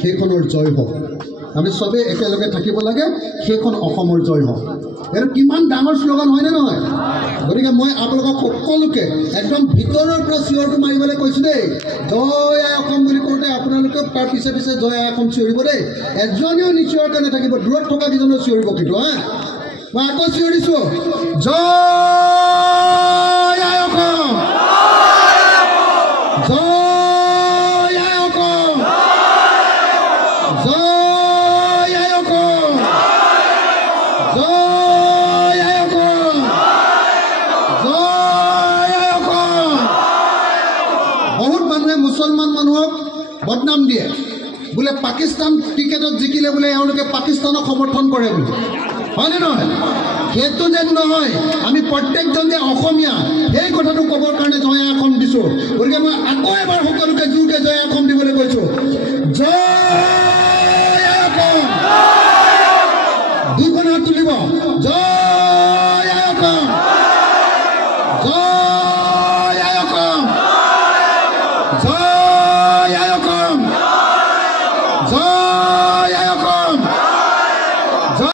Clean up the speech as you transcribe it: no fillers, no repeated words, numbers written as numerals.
সেইখনৰ জয় হওক আমি সবে একেলগে থাকিব লাগে সেইখন অসমৰ জয় হওক এৰ কিমান ডাঙৰ স্লোগান হয় না নহয় গতিকে মই আপোনালোকক সকলোকে একদম ভিতৰৰ পৰা চিঞৰটো মাৰিবলৈ কৈছো দেই জয় আই অসম বুলি কওঁতে আপোনালোকে তাৰ পিছে পিছে জয় আই অসম চিঞৰিব দেই এজনেও নিচিঞৰ কাৰণে থাকিব দূৰত থকা কিজনেও চিঞৰিব কিন্তু হা মই আকৌ চিঞৰিছো জয় আই অসম জয় আই অসম জয় আই অসম জয় আই অসম জয় আই অসম বহুত মানুহে মুছলমান মানুহক বদনাম দিয়ে বোলে পাকিস্তান ক্ৰিকেটত জিকিলে বোলে এওঁলোকে পাকিস্তানক সমৰ্থন কৰে বুলি হয়নে নহয় সেইটো যেন নহয় আমি প্ৰত্যেকজন যে অসমীয়া সেই কথাটো ক'বৰ কাৰণে জয় আই অসম দিছোঁ গতিকে মই আকৌ এবাৰ সকলোকে জোৰকে জয় আই অসম দিবলৈ কৈছোঁ জয় আই অসম দুইখন হাত তুলিব জয়